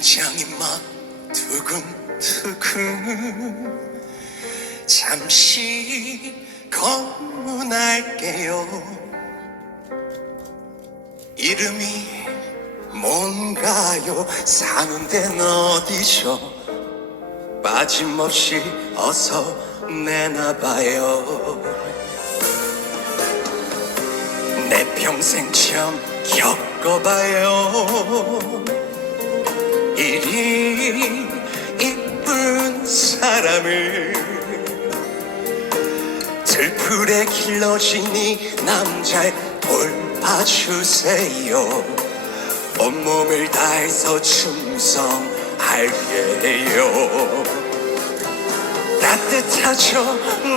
심장이 막 두근두근. 잠시 검문할게요. 이름이 뭔가요? 사는 데는 어디죠? 빠짐없이 어서 내놔봐요. 내 평생 처음 겪어봐요 이리 이쁜 사람을 들풀에 길러진 이 남자를 돌봐주세요. 온몸을 다해서 충성할게요. 따뜻하죠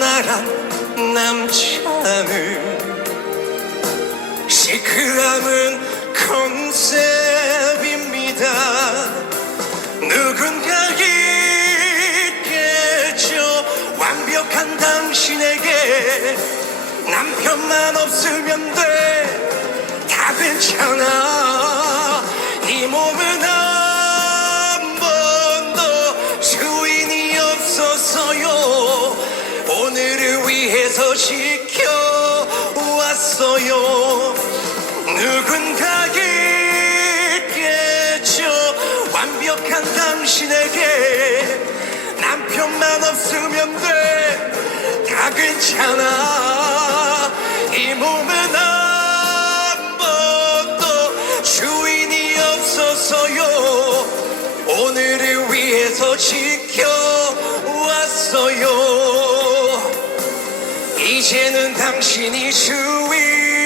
나란 남자는 시크함은 컨셉 누군가 있겠죠 완벽한 당신에게 남편만 없으면 돼. 다 괜찮아. 이 몸은 한 번도 주인이 없어서요. 오늘을 위해서 지켜왔어요 완벽한 당신에게 남편만 없으면 돼. 다 괜찮아. 이 몸은 한 번도 주인이 없어서요. 오늘을 위해서 지켜왔어요. 이제는 당신이 주인